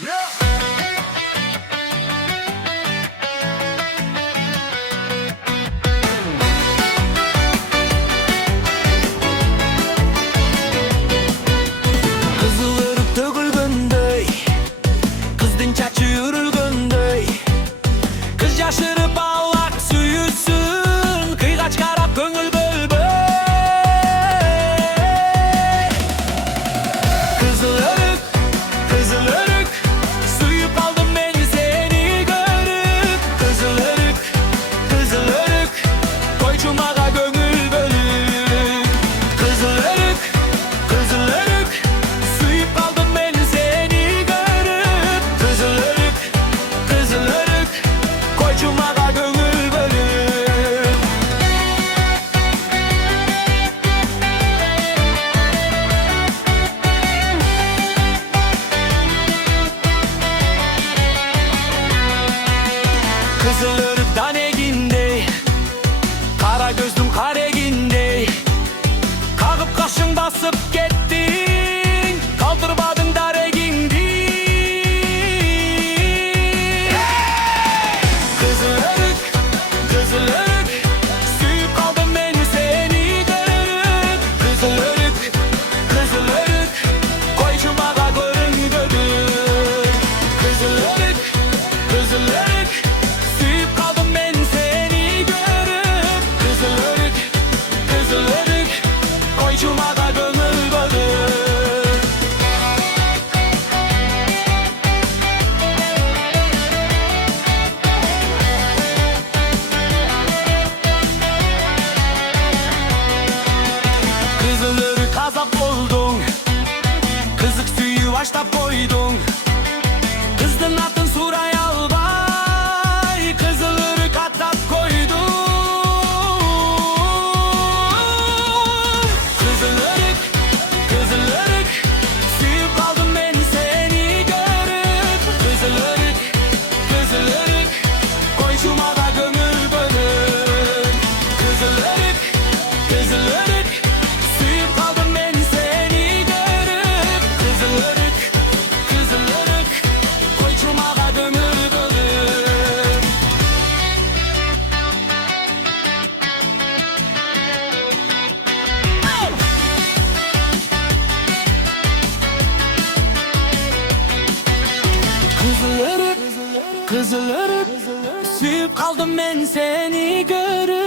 Kızılırıp dökülgöndey, kızdın çaçı yürülgöndey, kız yaşırıp ağlak süyüsün, kıygaç karap köngül bölböy. Kızılırık, kızılırık, suyup aldım ben seni görüp. Kızılırık, kızılırık, koycumağa gönül bölüp. Kızılırık, kızılırık, suyup aldım ben seni görüp. Kızılırık, kızılırık, koycumağa gönül bölüp. Kızılırık daneginde, kara gözlüm kareginde, kalkıp kaşın basıp gittin, kaldırmadın daregindi. Kızılırık, kızılırık, suyup kaldım ben seni görüp. Kızılırık, kızılırık, koycumağa görün görüp. Kızılırık, kızılırık, suyup kaldım ben seni görüp. Kızılırık, kızılırık, koycumağa gönül bölüp. Kızılırık azap oldun, kızık suyu başlap koydun, kızdın attın suraya albay, kızılırık atlap koydun. Kızılırık, kızılırık, suyup kaldım ben seni görüp. Kızılırık, kızılırık, koycumağa gönül bölüp. Kızılırık, kızılırık, suyup kaldım ben seni görüp. Kızılırık, kızılırık, koycumağa gönül bölüp. Kızılırık, kızılırık, suyup kaldım ben seni görüp.